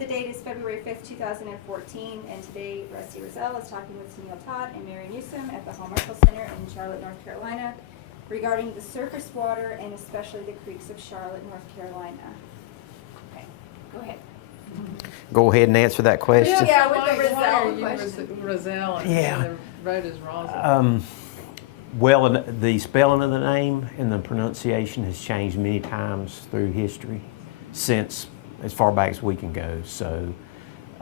The date is February 5th, 2014, and today Rusty Rozzelle is talking with Neil Todd and Mary Newsom at the Hallmarkle Center in Charlotte, North Carolina, regarding the surface water and especially the creeks of Charlotte, North Carolina. Okay, go ahead. Go ahead and answer that question. Yeah, with the Why are Rozzelle you question. Rozzelle and Yeah. the road is Rozzelle? Well, the spelling of the name and the pronunciation has changed many times through history, since as far back as we can go. So,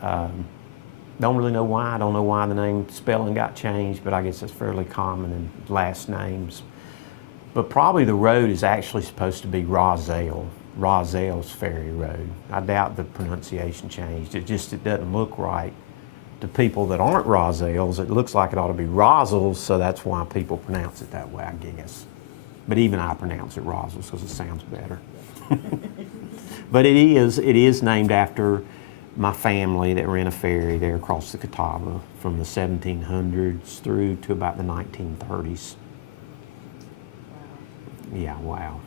don't really know why. I don't know why the name spelling got changed, but I guess that's fairly common in last names. But probably the road is actually supposed to be Rozzelle, Rozzelle's Ferry Road. I doubt the pronunciation changed. It doesn't look right to people that aren't Rozzelles. It looks like it ought to be Rozzles, so that's why people pronounce it that way, I guess. But even I pronounce it Rozzles because it sounds better. But it is named after my family that ran a ferry there across the Catawba from the 1700s through to about the 1930s. Wow. Yeah, wow.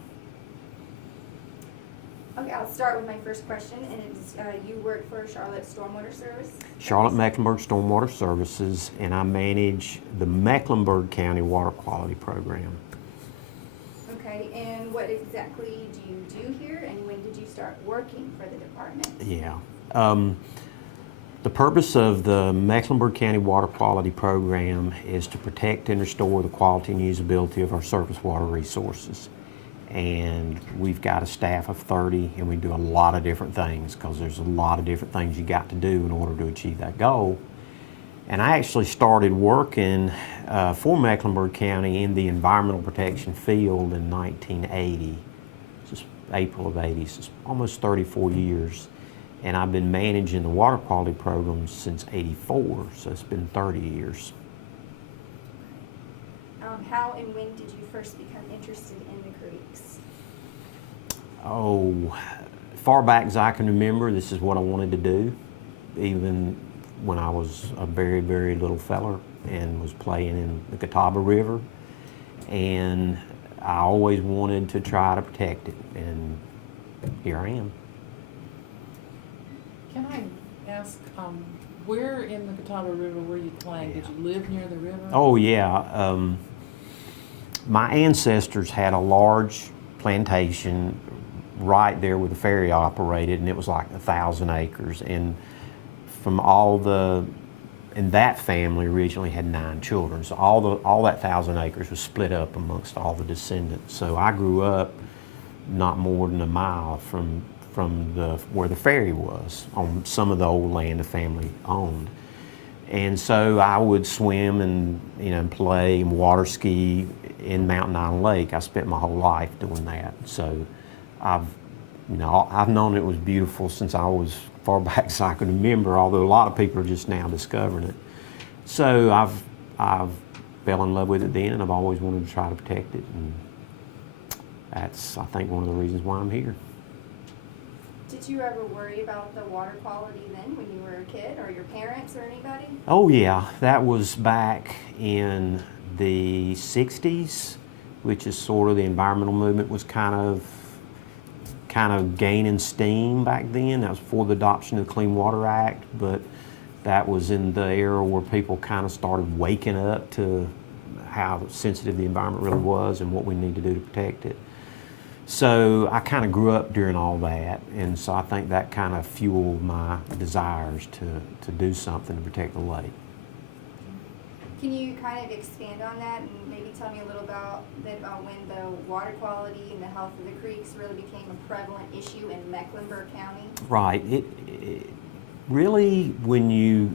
Okay, I'll start with my first question, and it's you work for Charlotte Stormwater Service? Charlotte Mecklenburg Stormwater Services, and I manage the Mecklenburg County Water Quality Program. Okay, and what exactly do you do here, and when did you start working for the department? Yeah. The purpose of the Mecklenburg County Water Quality Program is to protect and restore the quality and usability of our surface water resources. And we've got a staff of 30, and we do a lot of different things because there's a lot of different things you got to do in order to achieve that goal. And I actually started working for Mecklenburg County in the environmental protection field in 1980, just April of 80, so it's almost 34 years. And I've been managing the water quality program since 84, so it's been 30 years. How and when did you first become interested in the creeks? Oh, far back as I can remember, this is what I wanted to do, even when I was a very, very little feller and was playing in the Catawba River. And I always wanted to try to protect it, and here I am. Can I ask, where in the Catawba River were you playing? Did you live near the river? Oh yeah, my ancestors had a large plantation right there where the ferry operated, and it was like 1,000 acres. And and that family originally had 9 children, so all that 1,000 acres was split up amongst all the descendants. So I grew up not more than a mile from where the ferry was on some of the old land the family owned. And so I would swim and play and water ski in Mountain Island Lake. I spent my whole life doing that. So I've known it was beautiful since I was far back as I can remember, although a lot of people are just now discovering it. So I've fell in love with it then, and I've always wanted to try to protect it, and that's, I think, one of the reasons why I'm here. Did you ever worry about the water quality then when you were a kid, or your parents or anybody? Oh yeah, that was back in the 60s, which is sort of the environmental movement was kind of gaining steam back then. That was before the adoption of the Clean Water Act, but that was in the era where people kind of started waking up to how sensitive the environment really was and what we need to do to protect it. So I kind of grew up during all that, and so I think that kind of fueled my desires to do something to protect the lake. Can you kind of expand on that and maybe tell me a little about when the water quality and the health of the creeks really became a prevalent issue in Mecklenburg County? Right. It really, when you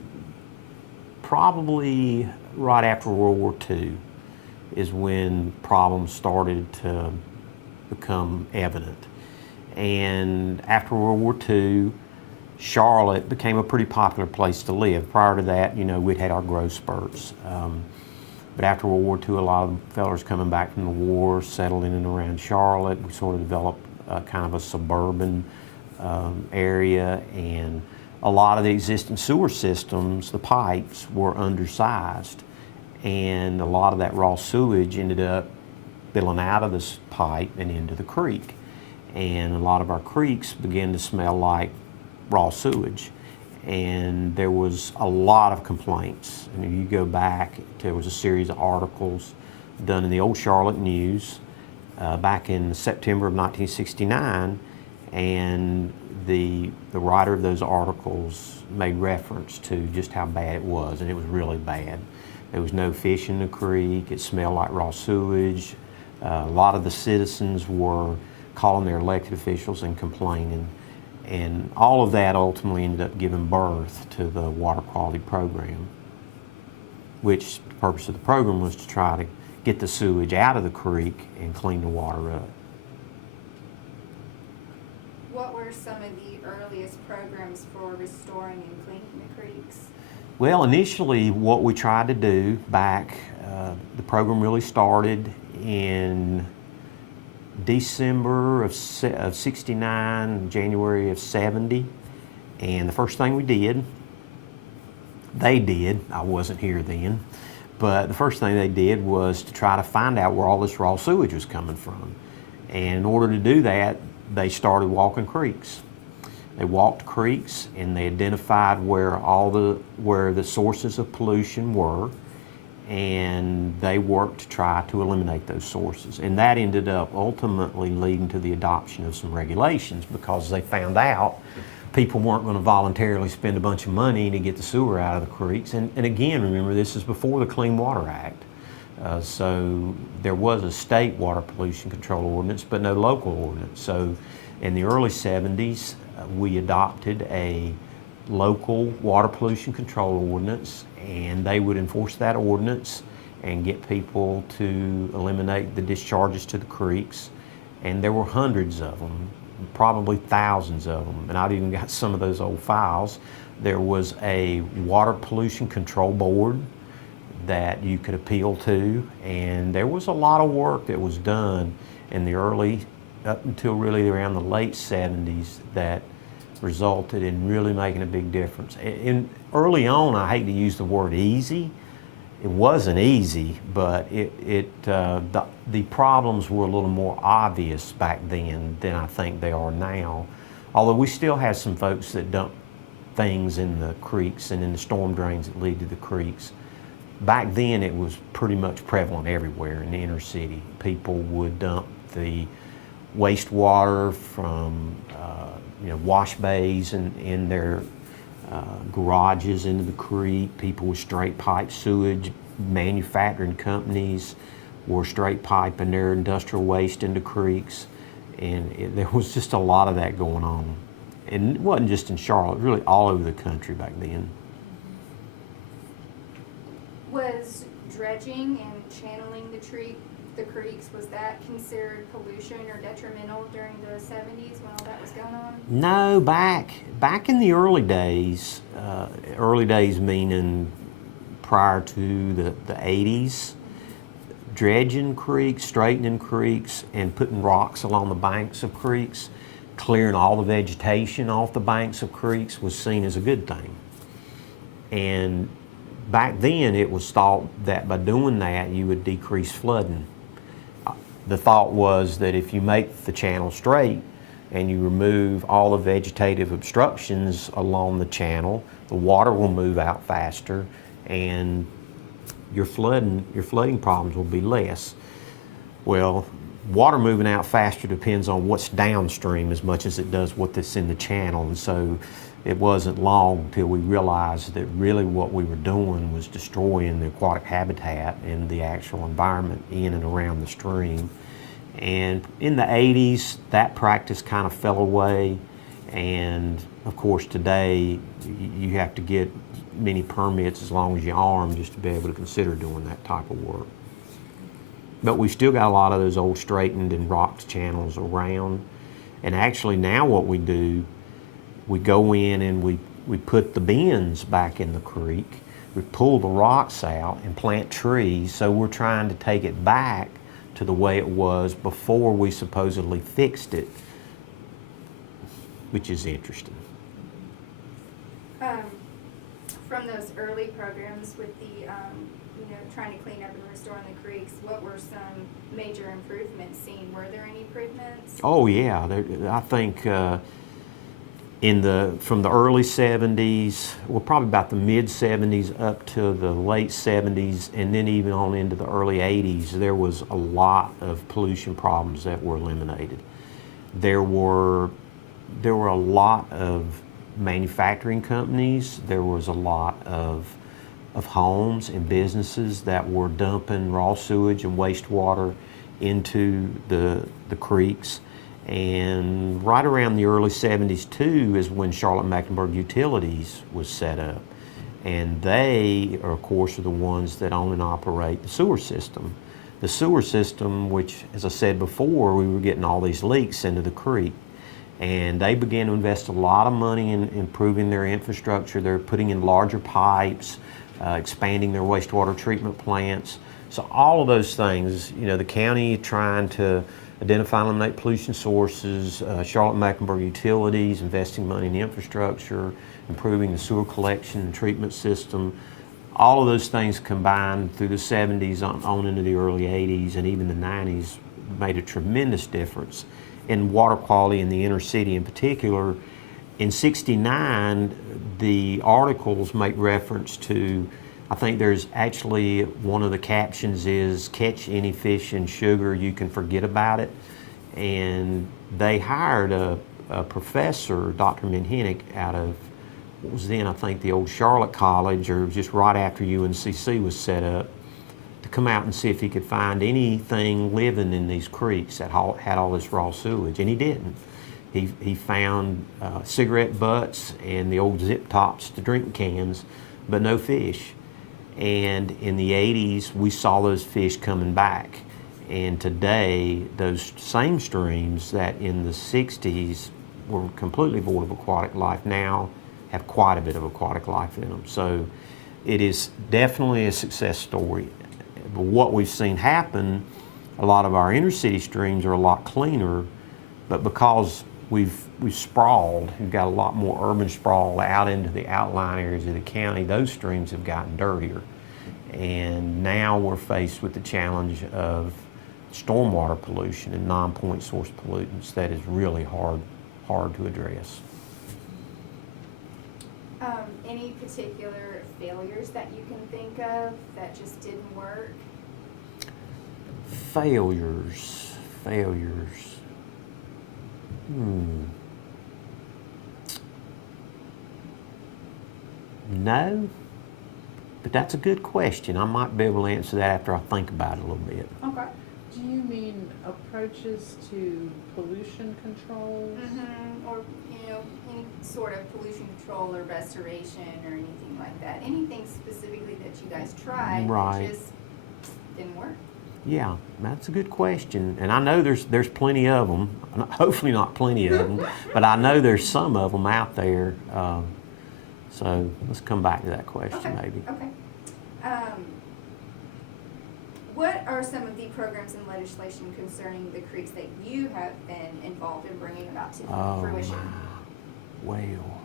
probably right after World War II is when problems started to become evident. And after World War II, Charlotte became a pretty popular place to live. Prior to that, we'd had our growth spurts. But after World War II, a lot of fellas coming back from the war settled in and around Charlotte. We sort of developed kind of a suburban area, and a lot of the existing sewer systems, the pipes, were undersized. And a lot of that raw sewage ended up spilling out of this pipe and into the creek. And a lot of our creeks began to smell like raw sewage. And there was a lot of complaints. And if you go back, there was a series of articles done in the Old Charlotte News back in September of 1969, and the writer of those articles made reference to just how bad it was, and it was really bad. There was no fish in the creek, it smelled like raw sewage. A lot of the citizens were calling their elected officials and complaining, and all of that ultimately ended up giving birth to the water quality program, which the purpose of the program was to try to get the sewage out of the creek and clean the water up. What were some of the earliest programs for restoring and cleaning the creeks? Well, initially what we tried to do back, the program really started in December of 69, January of 70, and the first thing we did, they did, I wasn't here then, but the first thing they did was to try to find out where all this raw sewage was coming from. And in order to do that, they started walking creeks. They walked creeks and they identified where the sources of pollution were, and they worked to try to eliminate those sources. And that ended up ultimately leading to the adoption of some regulations, because they found out people weren't going to voluntarily spend a bunch of money to get the sewer out of the creeks. And again, remember, this is before the Clean Water Act. So there was a state water pollution control ordinance, but no local ordinance. So in the early 70s, we adopted a local water pollution control ordinance, and they would enforce that ordinance and get people to eliminate the discharges to the creeks. And there were hundreds of them, probably thousands of them, and I've even got some of those old files. There was a water pollution control board that you could appeal to, and there was a lot of work that was done in the early, up until really around the late 70s, that resulted in really making a big difference. Early on, I hate to use the word easy, it wasn't easy, but the problems were a little more obvious back then than I think they are now. Although we still have some folks that dump things in the creeks and in the storm drains that lead to the creeks. Back then, it was pretty much prevalent everywhere in the inner city. People would dump the wastewater from wash bays in their garages into the creek. People with straight pipe sewage. Manufacturing companies were straight piping their industrial waste into creeks. And there was just a lot of that going on. And it wasn't just in Charlotte, really all over the country back then. Was dredging and channeling the creeks, was that considered pollution or detrimental during the 70s when all that was going on? No, back in the early days meaning prior to the 80s, dredging creeks, straightening creeks, and putting rocks along the banks of creeks, clearing all the vegetation off the banks of creeks was seen as a good thing. And back then, it was thought that by doing that, you would decrease flooding. The thought was that if you make the channel straight and you remove all the vegetative obstructions along the channel, the water will move out faster and your flooding problems will be less. Well, water moving out faster depends on what's downstream as much as it does what's in the channel. And so it wasn't long until we realized that really what we were doing was destroying the aquatic habitat and the actual environment in and around the stream. And in the 80s, that practice kind of fell away. And of course today, you have to get many permits as long as your arm just to be able to consider doing that type of work. But we've still got a lot of those old straightened and rocked channels around. And actually now what we do, we go in and we put the bends back in the creek, we pull the rocks out and plant trees, so we're trying to take it back to the way it was before we supposedly fixed it, which is interesting. From those early programs with the, trying to clean up and restoring the creeks, what were some major improvements seen? Were there any improvements? Oh yeah, I think from the early 70s, well, probably about the mid 70s up to the late 70s, and then even on into the early 80s, there was a lot of pollution problems that were eliminated. There were a lot of manufacturing companies. There was a lot of homes and businesses that were dumping raw sewage and wastewater into the creeks. And right around the early 70s too is when Charlotte-Mecklenburg Utilities was set up. And they, of course, are the ones that own and operate the sewer system. The sewer system, which, as I said before, we were getting all these leaks into the creek. And they began to invest a lot of money in improving their infrastructure. They're putting in larger pipes, expanding their wastewater treatment plants. So all of those things, you know, the county trying to identify and eliminate pollution sources, Charlotte-Mecklenburg Utilities investing money in the infrastructure, improving the sewer collection and treatment system. All of those things combined through the 70s on into the early 80s and even the 90s made a tremendous difference in water quality in the inner city in particular. In '69, the articles make reference to, I think there's actually one of the captions is, "Catch any fish in sugar, you can forget about it." And they hired a professor, Dr. Minhenick, out of what was then, I think, the old Charlotte College, or just right after UNCC was set up, to come out and see if he could find anything living in these creeks that had all this raw sewage, and he didn't. He found cigarette butts and the old zip tops to drink cans, but no fish. And in the 80s, we saw those fish coming back. And today, those same streams that in the 60s were completely void of aquatic life now have quite a bit of aquatic life in them. So it is definitely a success story. But what we've seen happen, a lot of our inner city streams are a lot cleaner, but because we've sprawled, we've got a lot more urban sprawl out into the outlying areas of the county, those streams have gotten dirtier. And now we're faced with the challenge of stormwater pollution and non-point source pollutants that is really hard to address. Any particular failures that you can think of that just didn't work? Failures. No, but that's a good question. I might be able to answer that after I think about it a little bit. Okay. Do you mean approaches to pollution control? Mm-hmm. Or, you know, any sort of pollution control or restoration or anything like that? Anything specifically that you guys tried Right. that just didn't work? Yeah, that's a good question, and I know there's plenty of them. Hopefully not plenty of them, but I know there's some of them out there. So let's come back to that question maybe. Okay. What are some of the programs and legislation concerning the creeks that you have been involved in bringing about to fruition? Well,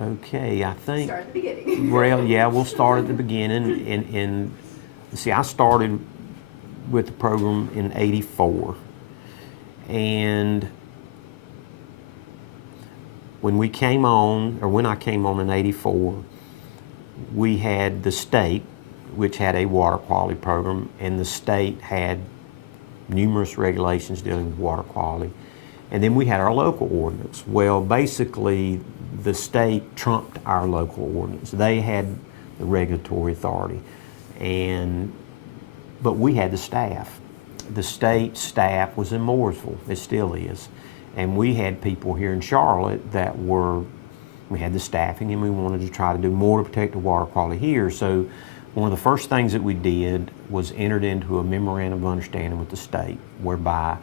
okay, I think. Start at the beginning. Well, yeah, we'll start at the beginning. And see, I started with the program in '84, and when I came on in '84, we had the state, which had a water quality program, and the state had numerous regulations dealing with water quality. And then we had our local ordinance. Well, basically, the state trumped our local ordinance. They had the regulatory authority, but we had the staff. The state staff was in Mooresville, it still is. And we had people here in Charlotte we had the staffing, and we wanted to try to do more to protect the water quality here. So one of the first things that we did was entered into a memorandum of understanding with the state, whereby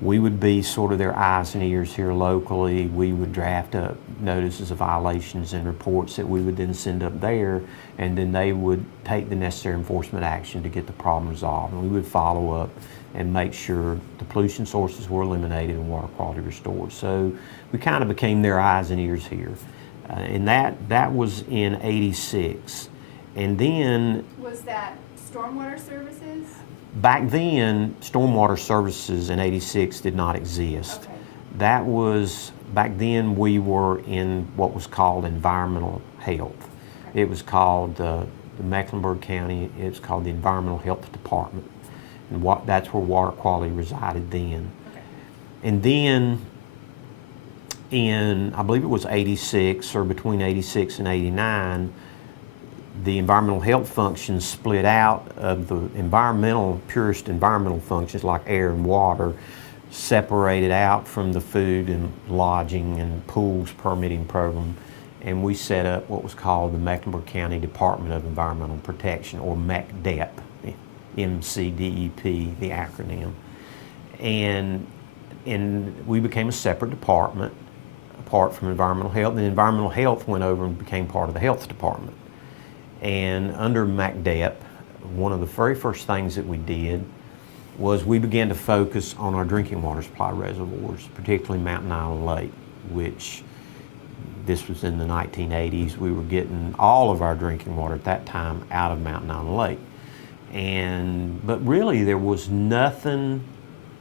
we would be sort of their eyes and ears here locally. We would draft up notices of violations and reports that we would then send up there, and then they would take the necessary enforcement action to get the problem resolved. And we would follow up and make sure the pollution sources were eliminated and water quality restored. So we kind of became their eyes and ears here. And that was in '86. And then... Was that stormwater services? Back then, stormwater services in '86 did not exist. Okay. that was, back then we were in what was called environmental health. It was called, the Mecklenburg County, it was called the Environmental Health Department. And that's where water quality resided then. Okay. And then in, I believe it was 86 or between 86 and 89, the environmental health functions split out of the purest environmental functions like air and water, separated out from the food and lodging and pools permitting program, and we set up what was called the Mecklenburg County Department of Environmental Protection, or MECDEP, MCDEP, the acronym. And we became a separate department apart from environmental health, and environmental health went over and became part of the health department. And under MECDEP, one of the very first things that we did was we began to focus on our drinking water supply reservoirs, particularly Mountain Island Lake, which this was in the 1980s. We were getting all of our drinking water at that time out of Mountain Island Lake. But really there was nothing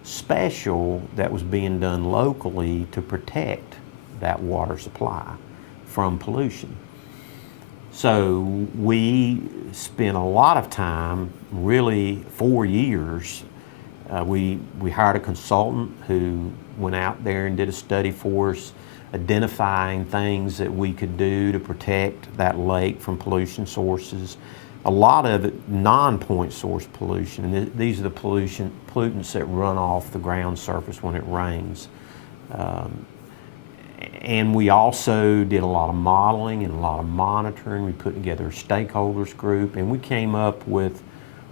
special that was being done locally to protect that water supply from pollution. So we spent a lot of time, really 4 years. We hired a consultant who went out there and did a study for us, identifying things that we could do to protect that lake from pollution sources. A lot of it non-point source pollution, and these are the pollutants that run off the ground surface when it rains. And we also did a lot of modeling and a lot of monitoring. We put together a stakeholders group, and we came up with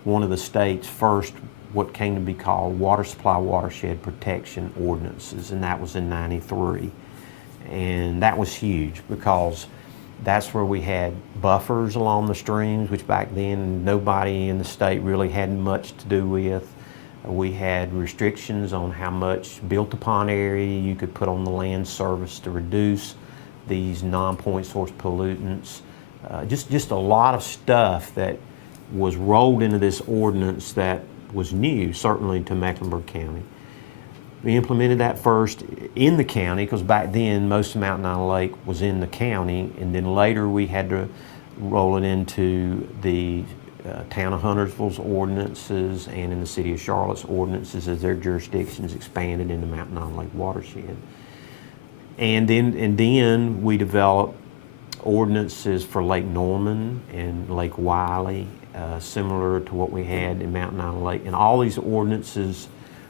one of the state's first, what came to be called water supply watershed protection ordinances, and that was in '93. And that was huge because that's where we had buffers along the streams, which back then nobody in the state really had much to do with. We had restrictions on how much built upon area you could put on the land surface to reduce these non-point source pollutants. Just a lot of stuff that was rolled into this ordinance that was new, certainly to Mecklenburg County. We implemented that first in the county because back then most of Mountain Island Lake was in the county, and then later we had to roll it into the town of Huntersville's ordinances and in the city of Charlotte's ordinances as their jurisdictions expanded into Mountain Island Lake watershed. And then we developed ordinances for Lake Norman and Lake Wiley, similar to what we had in Mountain Island Lake. And all these ordinances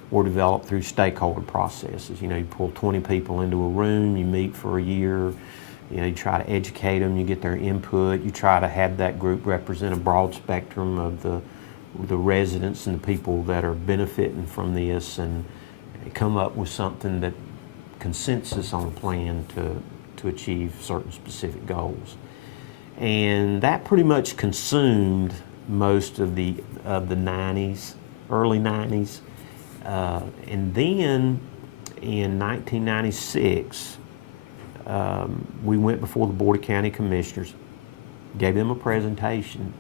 were developed through stakeholder processes. You know, you pull 20 people into a room, you meet for a year, you know, you try to educate them, you get their input, you try to have that group represent a broad spectrum of the residents and the people that are benefiting from this, and come up with something that consensus on a plan to achieve certain specific goals. And that pretty much consumed most of the 90s, early 90s. And then in 1996, we went before the Board of County Commissioners, gave them a presentation,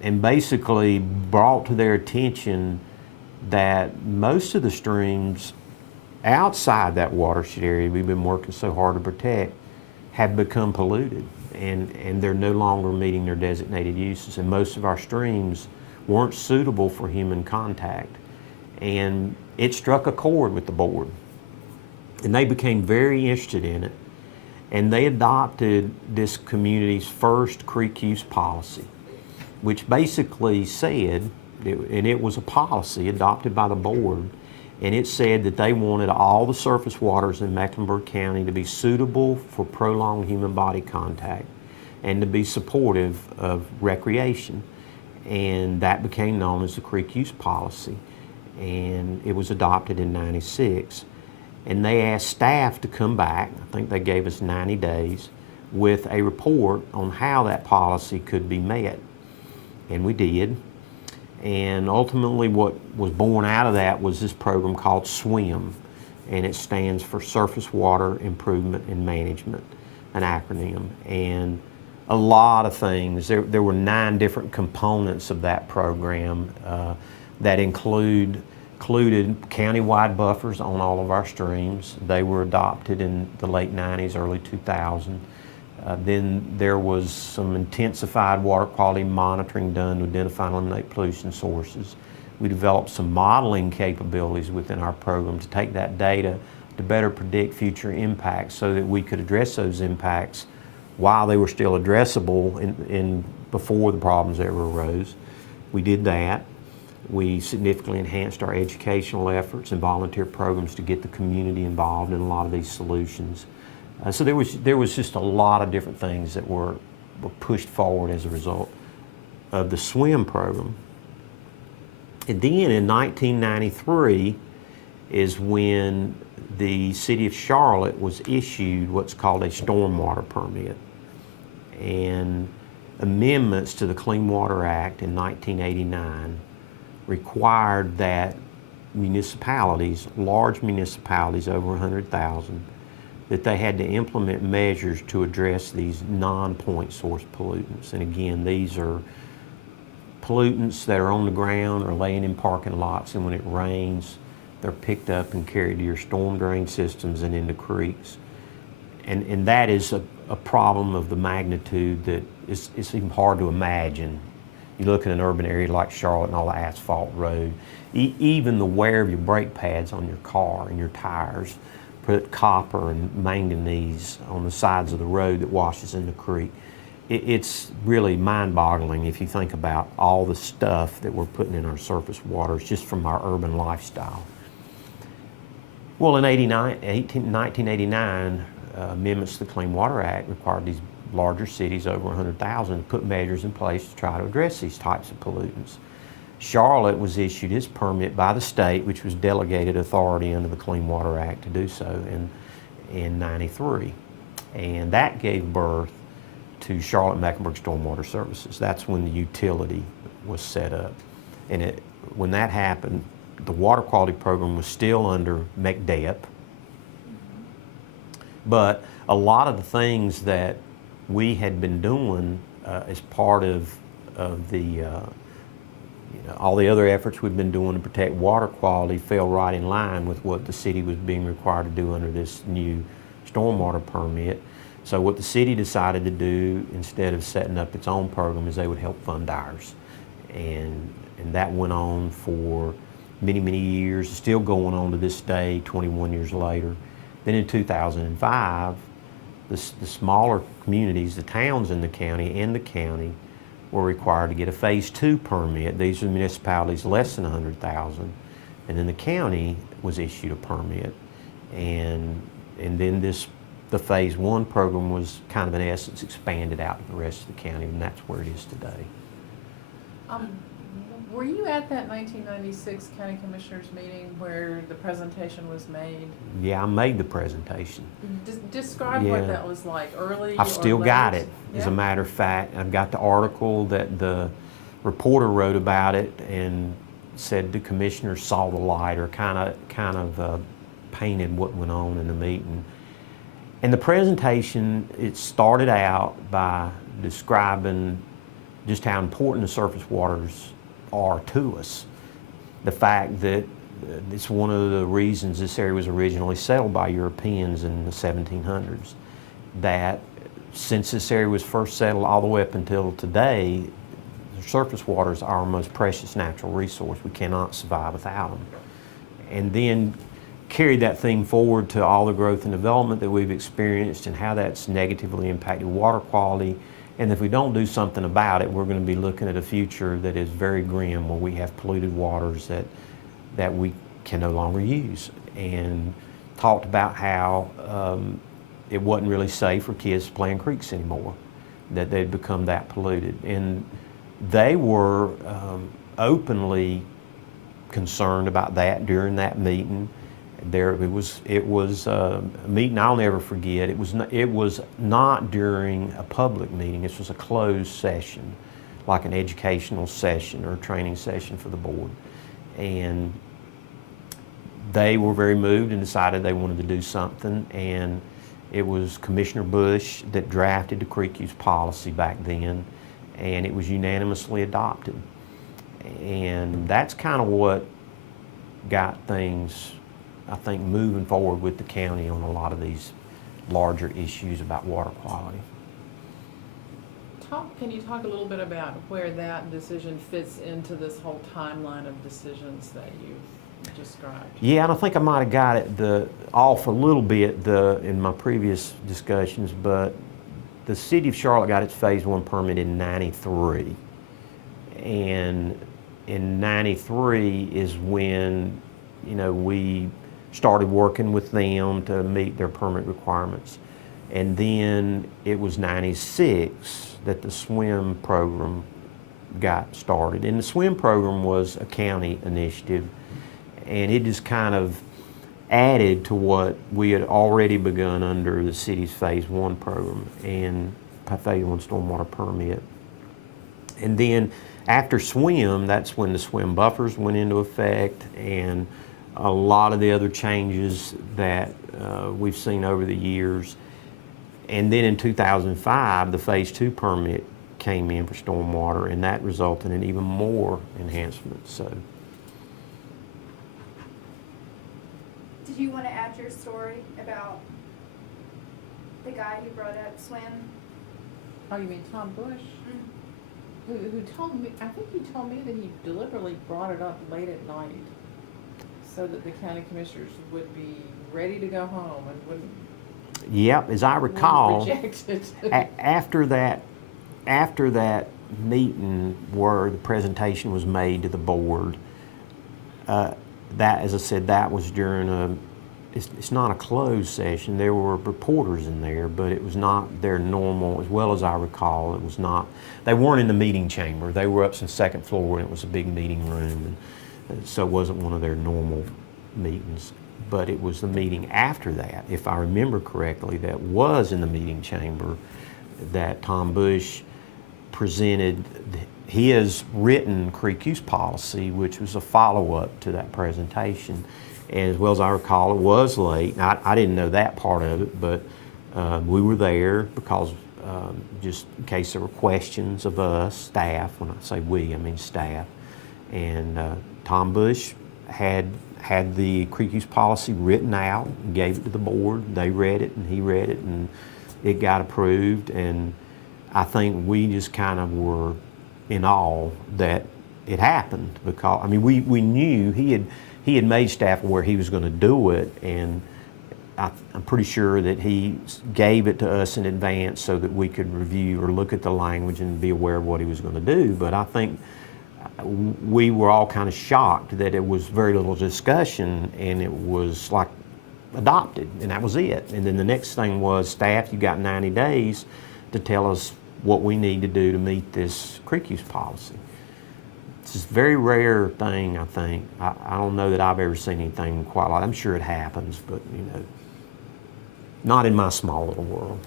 and basically brought to their attention that most of the streams outside that watershed area we've been working so hard to protect have become polluted, and they're no longer meeting their designated uses, and most of our streams weren't suitable for human contact. And it struck a chord with the board, and they became very interested in it, and they adopted this community's first creek use policy, which basically said, and it was a policy adopted by the board, and it said that they wanted all the surface waters in Mecklenburg County to be suitable for prolonged human body contact and to be supportive of recreation. And that became known as the creek use policy, and it was adopted in '96. And they asked staff to come back, I think they gave us 90 days, with a report on how that policy could be met. And we did. And ultimately what was born out of that was this program called SWIM, and it stands for Surface Water Improvement and Management, an acronym. And a lot of things, there were 9 different components of that program that include included county-wide buffers on all of our streams. They were adopted in the late 90s, early 2000. Then there was some intensified water quality monitoring done to identify and eliminate pollution sources. We developed some modeling capabilities within our program to take that data to better predict future impacts so that we could address those impacts while they were still addressable before the problems ever arose. We did that. We significantly enhanced our educational efforts and volunteer programs to get the community involved in a lot of these solutions. So there was just a lot of different things that were pushed forward as a result of the SWIM program. And then in 1993 is when the City of Charlotte was issued what's called a stormwater permit. And amendments to the Clean Water Act in 1989 required that municipalities, large municipalities over 100,000, that they had to implement measures to address these non-point source pollutants. And again, these are pollutants that are on the ground or laying in parking lots, and when it rains, they're picked up and carried to your storm drain systems and into creeks. And that is a problem of the magnitude that it's even hard to imagine. You look at an urban area like Charlotte and all the asphalt road, even the wear of your brake pads on your car and your tires put copper and manganese on the sides of the road that washes in the creek. It's really mind-boggling if you think about all the stuff that we're putting in our surface waters just from our urban lifestyle. Well, in 1989, amendments to the Clean Water Act required these larger cities over 100,000 to put measures in place to try to address these types of pollutants. Charlotte was issued its permit by the state, which was delegated authority under the Clean Water Act to do so in 93. And that gave birth to Charlotte-Mecklenburg Stormwater Services. That's when the utility was set up. And when that happened, the water quality program was still under MCDEP. But a lot of the things that we had been doing as part of the all the other efforts we've been doing to protect water quality fell right in line with what the city was being required to do under this new stormwater permit. So what the city decided to do, instead of setting up its own program, is they would help fund ours. And that went on for many, many years, still going on to this day, 21 years later. Then in 2005, the smaller communities, the towns in the county, were required to get a Phase 2 permit. These are municipalities less than 100,000. And then the county was issued a permit. And then the Phase 1 program was kind of in essence expanded out to the rest of the county, and that's where it is today. Were you at that 1996 County Commissioners meeting where the presentation was made? Yeah, I made the presentation. Describe what that was like, early I've or still late? got it. As a Yeah. matter of fact, I've got the article that the reporter wrote about it and said the commissioners saw the light, or kind of painted what went on in the meeting. And the presentation, it started out by describing just how important the surface waters are to us. The fact that it's one of the reasons this area was originally settled by Europeans in the 1700s, that since this area was first settled all the way up until today, the surface waters are our most precious natural resource. We cannot survive without them. And then carried that theme forward to all the growth and development that we've experienced and how that's negatively impacted water quality. And if we don't do something about it, we're going to be looking at a future that is very grim, where we have polluted waters that we can no longer use. And talked about how it wasn't really safe for kids to play in creeks anymore, that they'd become that polluted. And they were openly concerned about that during that meeting. It was a meeting I'll never forget. It was not during a public meeting. This was a closed session, like an educational session or a training session for the board. And they were very moved and decided they wanted to do something. And it was Commissioner Bush that drafted the creek use policy back then, and it was unanimously adopted. And that's kind of what got things, I think, moving forward with the county on a lot of these larger issues about water quality. Can you talk a little bit about where that decision fits into this whole timeline of decisions that you've described? Yeah, and I think I might have got it off a little bit in my previous discussions, but the city of Charlotte got its phase 1 permit in '93. And in '93 is when, we started working with them to meet their permit requirements. And then it was '96 that the swim program got started. And the swim program was a county initiative, and it just kind of added to what we had already begun under the city's phase 1 program and phase 1 stormwater permit. And then after swim, that's when the swim buffers went into effect, and a lot of the other changes that we've seen over the years. And then in 2005, the phase 2 permit came in for stormwater, and that resulted in even more enhancements. So, Did you want to add your story about the guy who brought up swim? Oh, you mean Tom Bush? Who told me, I think he told me that he deliberately brought it up late at night so that the county commissioners would be ready to go home and wouldn't. yep, as I recall, reject it. after that meeting where the presentation was made to the board, that, as I said, that was during it's not a closed session. There were reporters in there, but it was not their normal, as well as I recall, it was not, they weren't in the meeting chamber. They were up on the second floor, and it was a big meeting room, and so it wasn't one of their normal meetings. But it was the meeting after that, if I remember correctly, that was in the meeting chamber that Tom Bush presented his written creek use policy, which was a follow-up to that presentation. And as well as I recall, it was late. I didn't know that part of it, but we were there because just in case there were questions of us, staff, when I say we, I mean staff. And Tom Bush had the creek use policy written out and gave it to the board. They read it and he read it, and it got approved. And I think we just kind of were in awe that it happened, because I mean we knew he had made staff aware he was going to do it, and I'm pretty sure that he gave it to us in advance so that we could review or look at the language and be aware of what he was going to do. But I think we were all kind of shocked that it was very little discussion and it was like adopted, and that was it. And then the next thing was, staff, you got 90 days to tell us what we need to do to meet this creek use policy. It's a very rare thing, I think. I don't know that I've ever seen anything quite like it. I'm sure it happens, but not in my small little world.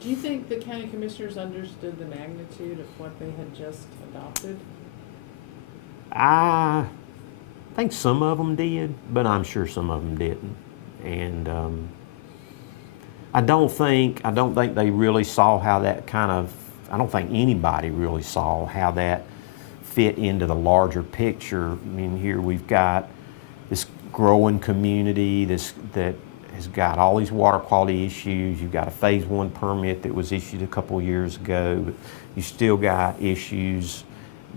Do you think the county commissioners understood the magnitude of what they had just adopted? I think some of them did, but I'm sure some of them didn't. And I don't think they really saw how that I don't think anybody really saw how that fit into the larger picture. I mean, here we've got this growing community that has got all these water quality issues. You've got a phase 1 permit that was issued a couple of years ago, but you still got issues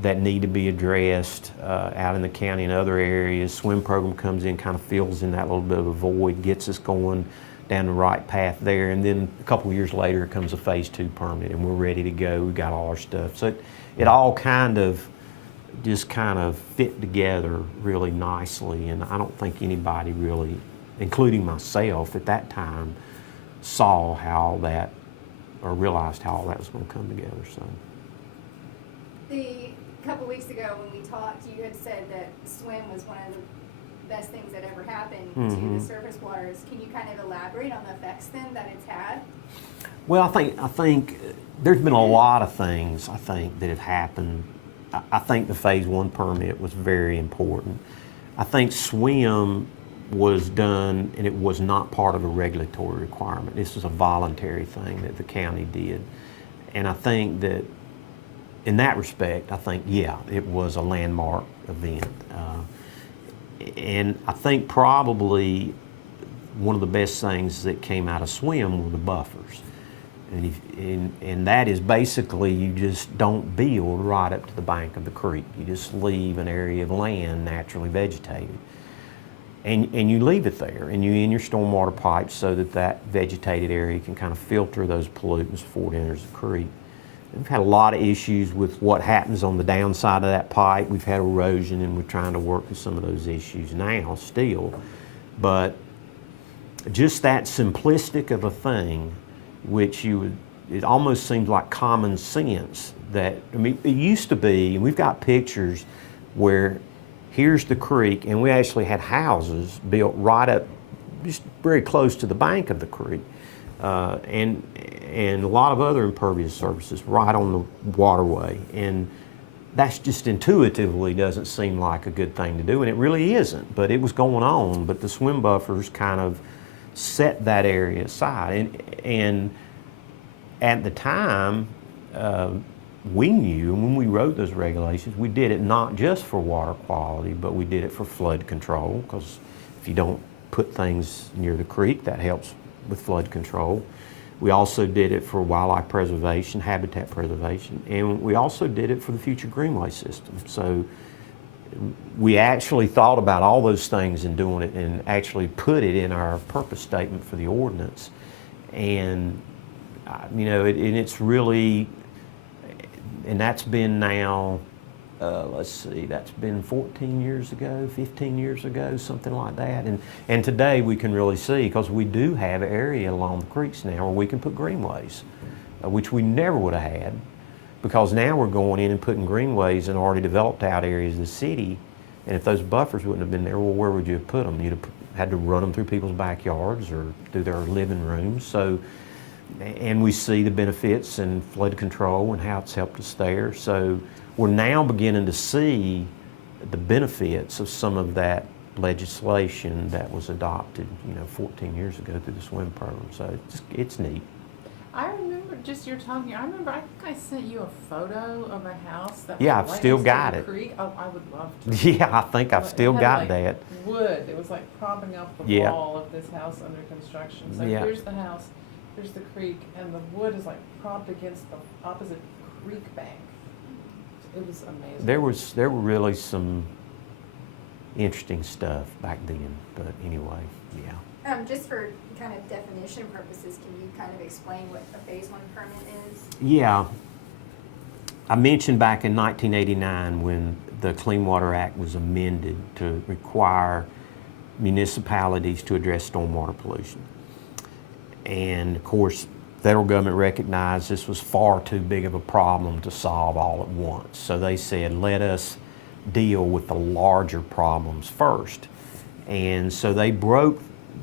that need to be addressed out in the county and other areas. Swim program comes in, kind of fills in that little bit of a void, gets us going down the right path there, and then a couple of years later comes a phase 2 permit, and we're ready to go. We've got all our stuff. So it all just kind of fit together really nicely, and I don't think anybody really, including myself at that time, saw how that, or realized how all that was going to come together. So A couple weeks ago when we talked, you had said that swim was one of the best things that ever happened to the surface waters. Can you kind of elaborate on the effects then that it's had? Well, I think there's been a lot of things that have happened. I think the phase 1 permit was very important. I think swim was done, and it was not part of a regulatory requirement. This was a voluntary thing that the county did. And I think that in that respect, yeah, it was a landmark event. And I think probably one of the best things that came out of SWIM were the buffers. And that is basically you just don't build right up to the bank of the creek. You just leave an area of land naturally vegetated. And you leave it there, and you in your stormwater pipes so that that vegetated area can kind of filter those pollutants before it enters the creek. We've had a lot of issues with what happens on the downside of that pipe. We've had erosion, and we're trying to work with some of those issues now still. But just that simplistic of a thing, which it almost seems like common sense that, I mean, it used to be, and we've got pictures where here's the creek, and we actually had houses built right up, just very close to the bank of the creek, and a lot of other impervious surfaces right on the waterway. And that's just intuitively doesn't seem like a good thing to do, and it really isn't, but it was going on. But the swim buffers kind of set that area aside. And at the time, we knew, and when we wrote those regulations, we did it not just for water quality, but we did it for flood control, because if you don't put things near the creek, that helps with flood control. We also did it for wildlife preservation, habitat preservation, and we also did it for the future greenway system. So we actually thought about all those things in doing it, and actually put it in our purpose statement for the ordinance. And you know, and it's really, and that's been now, let's see, that's been 14 years ago, 15 years ago, something like that. And today we can really see, because we do have an area along the creeks now where we can put greenways, which we never would have had, because now we're going in and putting greenways in already developed out areas of the city. And if those buffers wouldn't have been there, well, where would you have put them? You'd have had to run them through people's backyards or through their living rooms. So, and we see the benefits in flood control and how it's helped us there. So we're now beginning to see the benefits of some of that legislation that was adopted, 14 years ago through the SWIM program. So it's neat. I remember just you're talking. I remember I think I sent you a photo of a house that Yeah, was I've right still next got to the it. creek. Oh, I would love to. Yeah, I think I've still It had, got like, that. Wood. It was like propping up the Yeah. wall of this house under construction. So Yeah. here's the house, here's the creek, and the wood is like propped against the opposite creek bank. It was amazing. There were really some interesting stuff back then, but anyway, yeah. Just for kind of definition purposes, can you kind of explain what a phase one permit is? Yeah. I mentioned back in 1989 when the Clean Water Act was amended to require municipalities to address stormwater pollution. And of course, federal government recognized this was far too big of a problem to solve all at once. So they said, let us deal with the larger problems first. And so they broke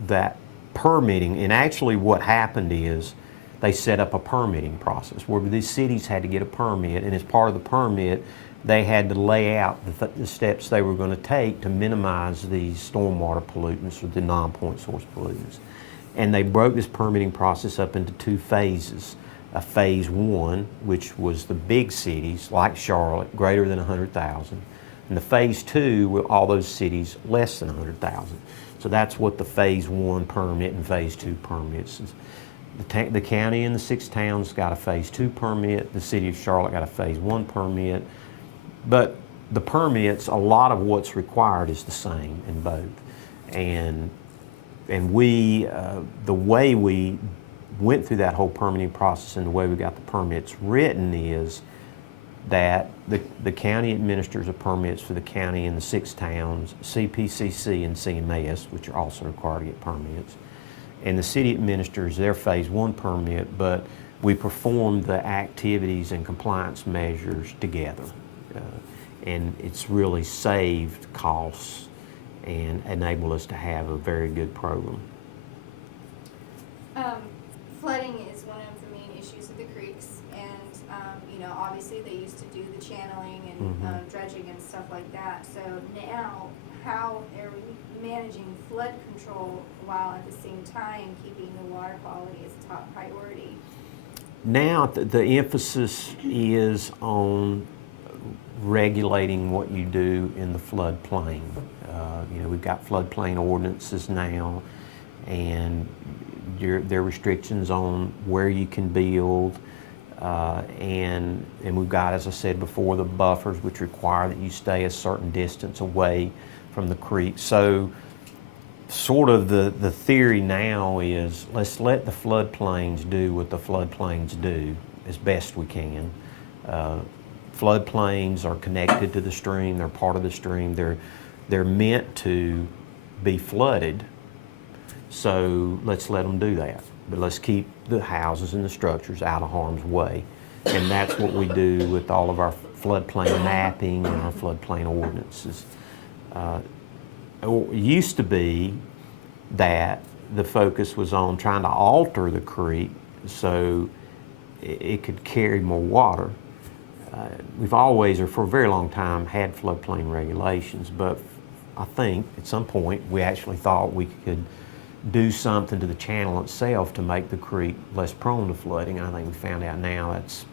that permitting, and actually what happened is they set up a permitting process where these cities had to get a permit, and as part of the permit they had to lay out the steps they were going to take to minimize these stormwater pollutants or the non-point source pollutants. And they broke this permitting process up into two phases. A phase one, which was the big cities like Charlotte, greater than 100,000, and the phase two were all those cities less than 100,000. So that's what the phase one permit and phase two permits is. The county and the 6 towns got a phase two permit. The city of Charlotte got a phase one permit. But the permits, a lot of what's required is the same in both. And we, the way we went through that whole permitting process and the way we got the permits written is that the county administers the permits for the county and the 6 towns, CPCC and CMS, which are also required to get permits. And the city administers their phase one permit, but we perform the activities and compliance measures together. And it's really saved costs and enabled us to have a very good program. Flooding is one of the main issues of the creeks, and obviously they used to do the channeling and dredging and stuff like that. So now, how are we managing flood control while at the same time keeping the water quality as a top priority? Now the emphasis is on regulating what you do in the floodplain. We've got floodplain ordinances now, and there are restrictions on where you can build, and we've got, as I said before, the buffers, which require that you stay a certain distance away from the creek. So sort of the theory now is, let's let the floodplains do what the floodplains do as best we can. Floodplains are connected to the stream, they're part of the stream, they're meant to be flooded, so let's let them do that. But let's keep the houses and the structures out of harm's way. And that's what we do with all of our floodplain mapping and our floodplain ordinances. It used to be that the focus was on trying to alter the creek so it could carry more water. We've always, or for a very long time, had floodplain regulations, but I think at some point we actually thought we could do something to the channel itself to make the creek less prone to flooding. I think we found out now that's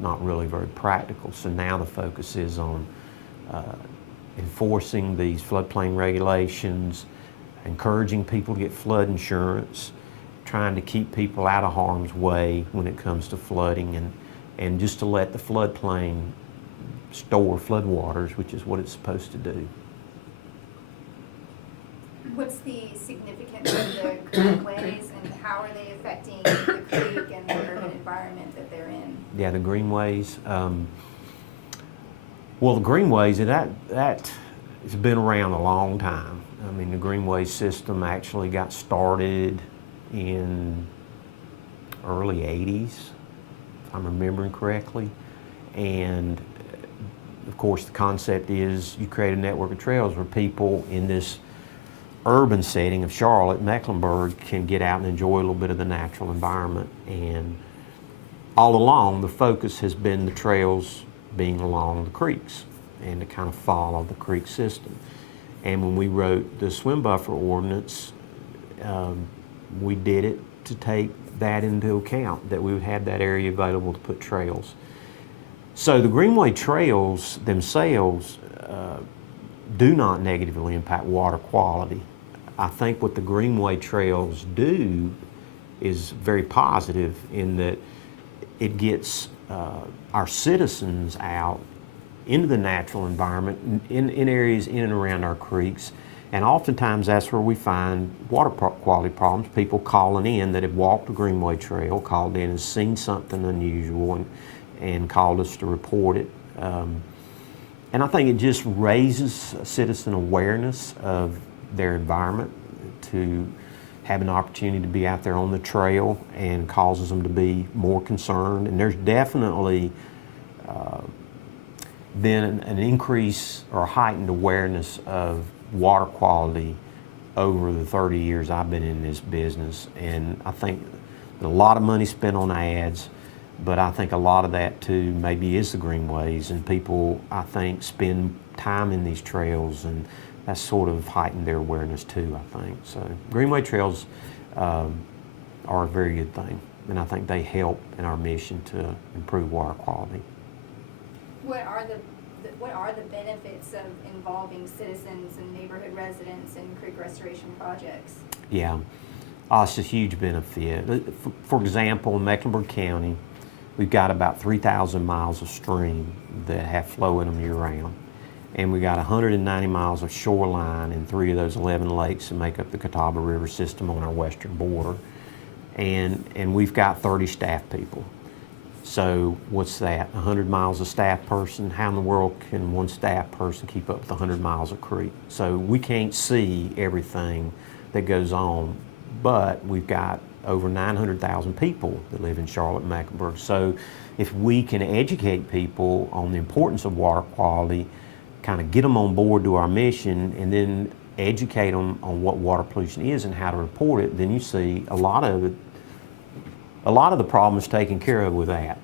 not really very practical. So now the focus is on enforcing these floodplain regulations, encouraging people to get flood insurance, trying to keep people out of harm's way when it comes to flooding, and just to let the floodplain store floodwaters, which is what it's supposed to do. What's the significance of the greenways, and how are they affecting the creek and the urban environment that they're in? Yeah, the greenways. Well, the greenways, that has been around a long time. I mean, the greenway system actually got started in early 80s, if I'm remembering correctly. And of course, the concept is you create a network of trails where people in this urban setting of Charlotte, Mecklenburg, can get out and enjoy a little bit of the natural environment. And all along, the focus has been the trails being along the creeks and to kind of follow the creek system. And when we wrote the swim buffer ordinance, we did it to take that into account, that we would have that area available to put trails. So the greenway trails themselves do not negatively impact water quality. I think what the greenway trails do is very positive in that it gets our citizens out into the natural environment in areas in and around our creeks. And oftentimes that's where we find water quality problems. People calling in that have walked the greenway trail, called in and seen something unusual and called us to report it. And I think it just raises citizen awareness of their environment, to have an opportunity to be out there on the trail, and causes them to be more concerned. And there's definitely been an increase or heightened awareness of water quality over the 30 years I've been in this business. And I think a lot of money spent on ads, but I think a lot of that too maybe is the greenways, and people, I think, spend time in these trails, and that's sort of heightened their awareness too, I think. So greenway trails are a very good thing, and I think they help in our mission to improve water quality. What are the benefits of involving citizens and neighborhood residents in creek restoration projects? Yeah, it's a huge benefit. For example, in Mecklenburg County, we've got about 3,000 miles of stream that have flow in them year-round. And we got 190 miles of shoreline in 3 of those 11 lakes that make up the Catawba River system on our western border. And we've got 30 staff people. So what's that? 100 miles of staff person? How in the world can one staff person keep up with 100 miles of creek? So we can't see everything that goes on, but we've got over 900,000 people that live in Charlotte and Mecklenburg. So if we can educate people on the importance of water quality, kind of get them on board to our mission, and then educate them on what water pollution is and how to report it, then you see a lot of the problems taken care of with that.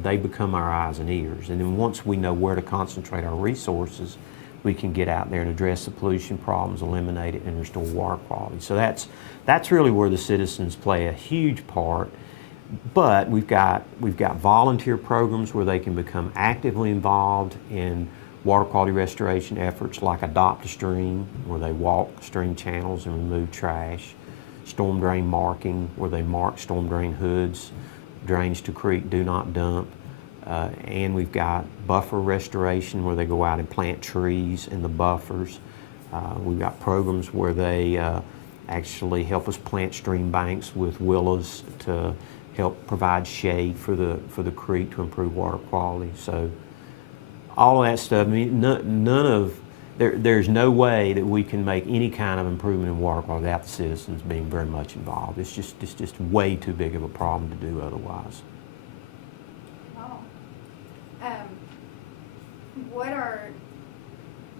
They become our eyes and ears. And then once we know where to concentrate our resources, we can get out there and address the pollution problems, eliminate it, and restore water quality. So that's really where the citizens play a huge part. But we've got volunteer programs where they can become actively involved in water quality restoration efforts like Adopt a Stream, where they walk stream channels and remove trash, storm drain marking, where they mark storm drain hoods, drains to creek, do not dump, and we've got buffer restoration where they go out and plant trees in the buffers. We've got programs where they actually help us plant stream banks with willows to help provide shade for the creek to improve water quality. So all of that stuff, I mean, there's no way that we can make any kind of improvement in water quality without the citizens being very much involved. It's just way too big of a problem to do otherwise. Wow. What are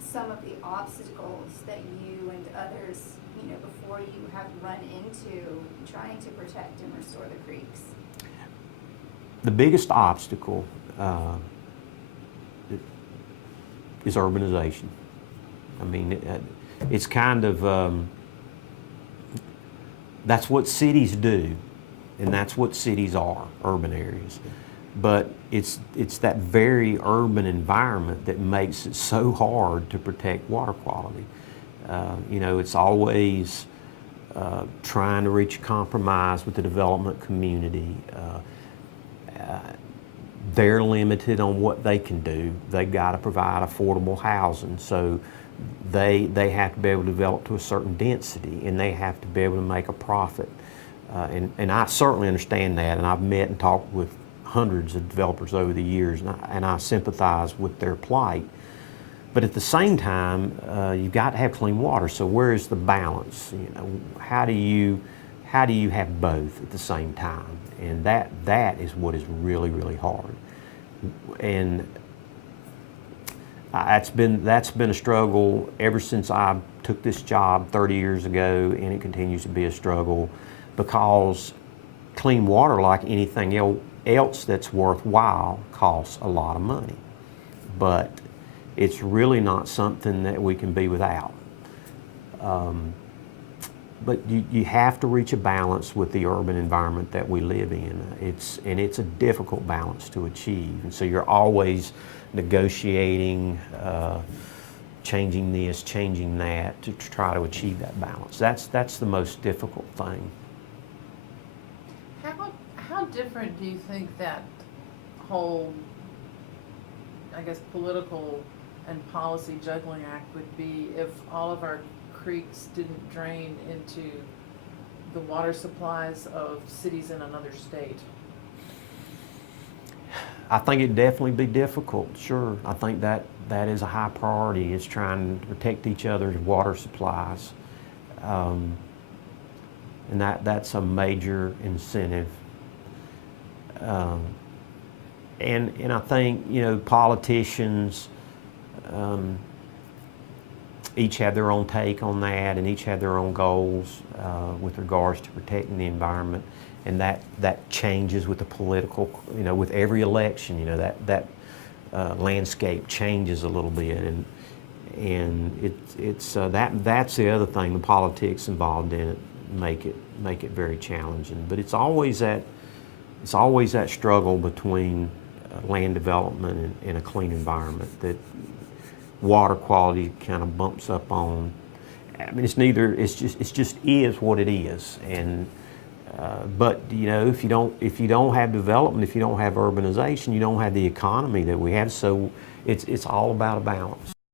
some of the obstacles that you and others, before you have run into trying to protect and restore the creeks? The biggest obstacle is urbanization. I mean, it's kind of, that's what cities do, and that's what cities are, urban areas. But it's that very urban environment that makes it so hard to protect water quality. It's always trying to reach a compromise with the development community. They're limited on what they can do. They've got to provide affordable housing, so they have to be able to develop to a certain density, and they have to be able to make a profit. And I certainly understand that, and I've met and talked with hundreds of developers over the years, and I sympathize with their plight. But at the same time, you've got to have clean water. So where is the balance? How do you have both at the same time? And that is what is really, really hard. And that's been a struggle ever since I took this job 30 years ago, and it continues to be a struggle because clean water, like anything else that's worthwhile, costs a lot of money. But it's really not something that we can be without. But you have to reach a balance with the urban environment that we live in. It's a difficult balance to achieve. And so you're always negotiating, changing this, changing that to try to achieve that balance. That's the most difficult thing. How different do you think that whole, I guess, political and policy juggling act would be if all of our creeks didn't drain into the water supplies of cities in another state? I think it'd definitely be difficult, sure. I think that is a high priority, is trying to protect each other's water supplies. And that's a major incentive. And I think, politicians each have their own take on that, and each have their own goals with regards to protecting the environment. And that changes with the political, with every election, that landscape changes a little bit. And that's the other thing, the politics involved in it make it very challenging. But it's always that struggle between land development and a clean environment that water quality kind of bumps up on. I mean, it's just is what it is. And but if you don't have development, if you don't have urbanization, you don't have the economy that we have. So it's all about a balance.